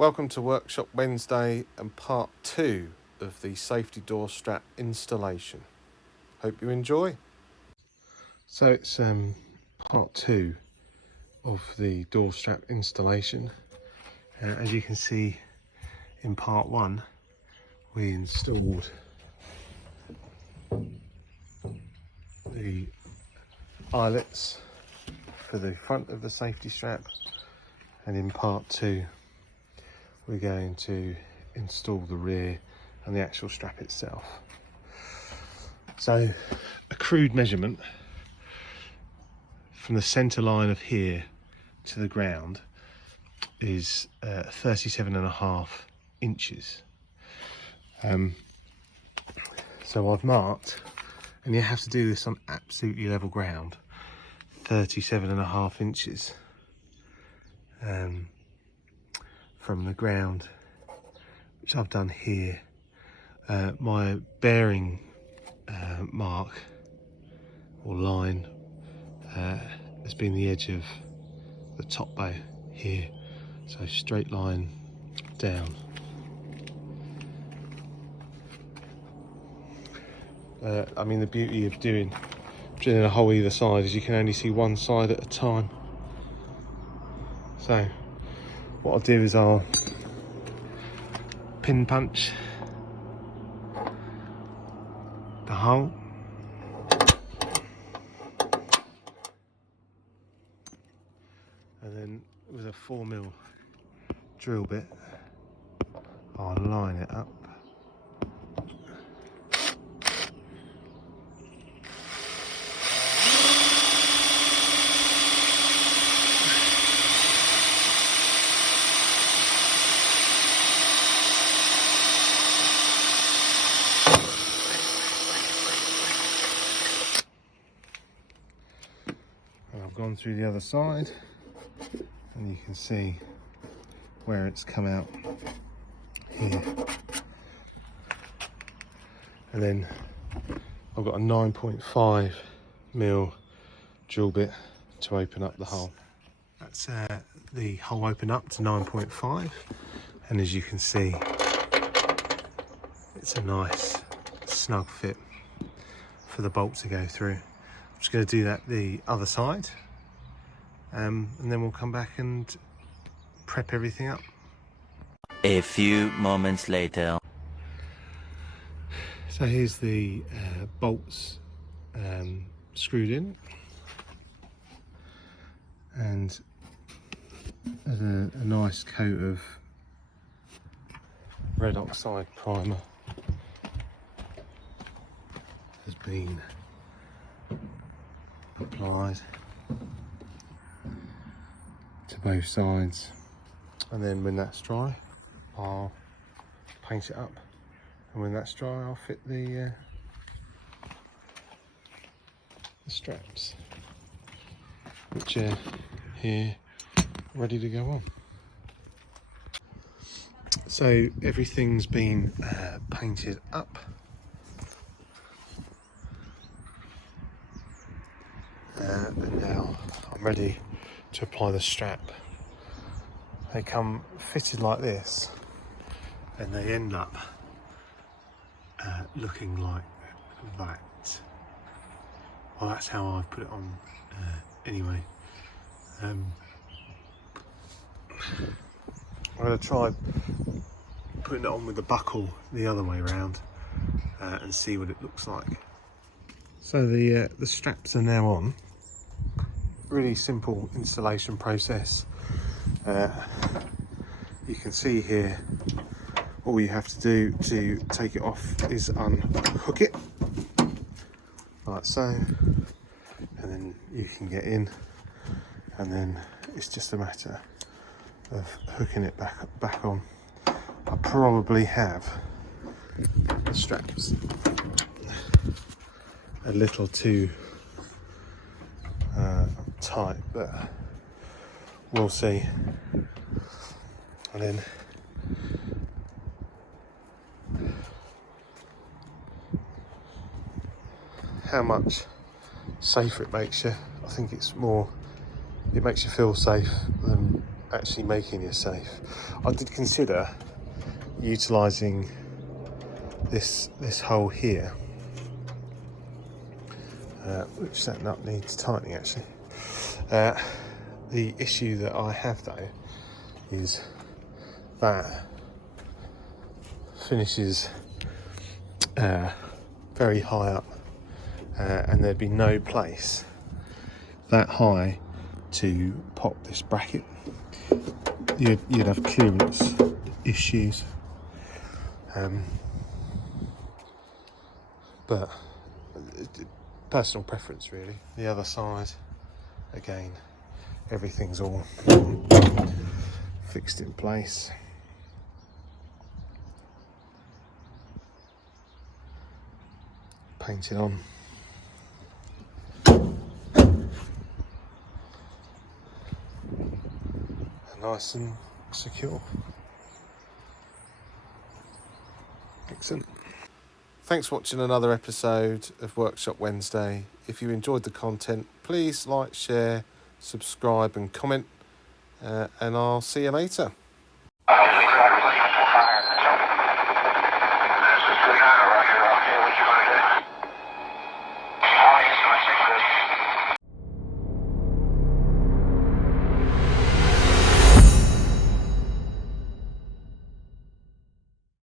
Welcome to Workshop Wednesday and part 2 of the safety door strap installation. Hope you enjoy. So it's part 2 of the door strap installation. As you can see in part 1, we installed the eyelets for the front of the safety strap, and in part 2 we're going to install the rear and the actual strap itself. So a crude measurement from the center line of here to the ground is 37.5 inches. So I've marked, and you have to do this on absolutely level ground, 37.5 inches from the ground, which I've done here. My bearing mark or line has been the edge of the top bow here, so straight line down. I mean, the beauty of drilling a hole either side is you can only see one side at a time. So what I'll do is I'll pin punch the hole, and then with a 4mm drill bit I'll line it up. I've gone through the other side, and you can see where it's come out here. And then I've got a 9.5mm drill bit to open up the hole. That's the hole open up to 9.5, and as you can see, it's a nice snug fit for the bolt to go through. I'm just going to do that the other side, and then we'll come back and prep everything up. A few moments later. So here's the bolts screwed in, and there's a nice coat of red oxide primer has been applied to both sides, and then when that's dry I'll paint it up, and when that's dry I'll fit the straps, which are here ready to go on. So everything's been painted up. And now I'm ready to apply the strap. They come fitted like this, and they end up looking like that. Well, that's how I've put it on anyway. I'm going to try putting it on with the buckle the other way around and see what it looks like. So the straps are now on. Really simple installation process. You can see here, all you have to do to take it off is unhook it like so, and then you can get in, and then it's just a matter of hooking it back on. I probably have the straps a little too tight, but we'll see. And then how much safer it makes you, I think it's more, it makes you feel safe than actually making you safe. I did consider utilising this hole here, which that nut needs tightening actually. The issue that I have though is that finishes very high up, and there'd be no place that high to pop this bracket. You'd have clearance issues, but personal preference really. The other side, again, everything's all fixed in place. Painted on. Nice and secure. Excellent. Thanks for watching another episode of Workshop Wednesday. If you enjoyed the content, please like, share, subscribe and comment, and I'll see you later.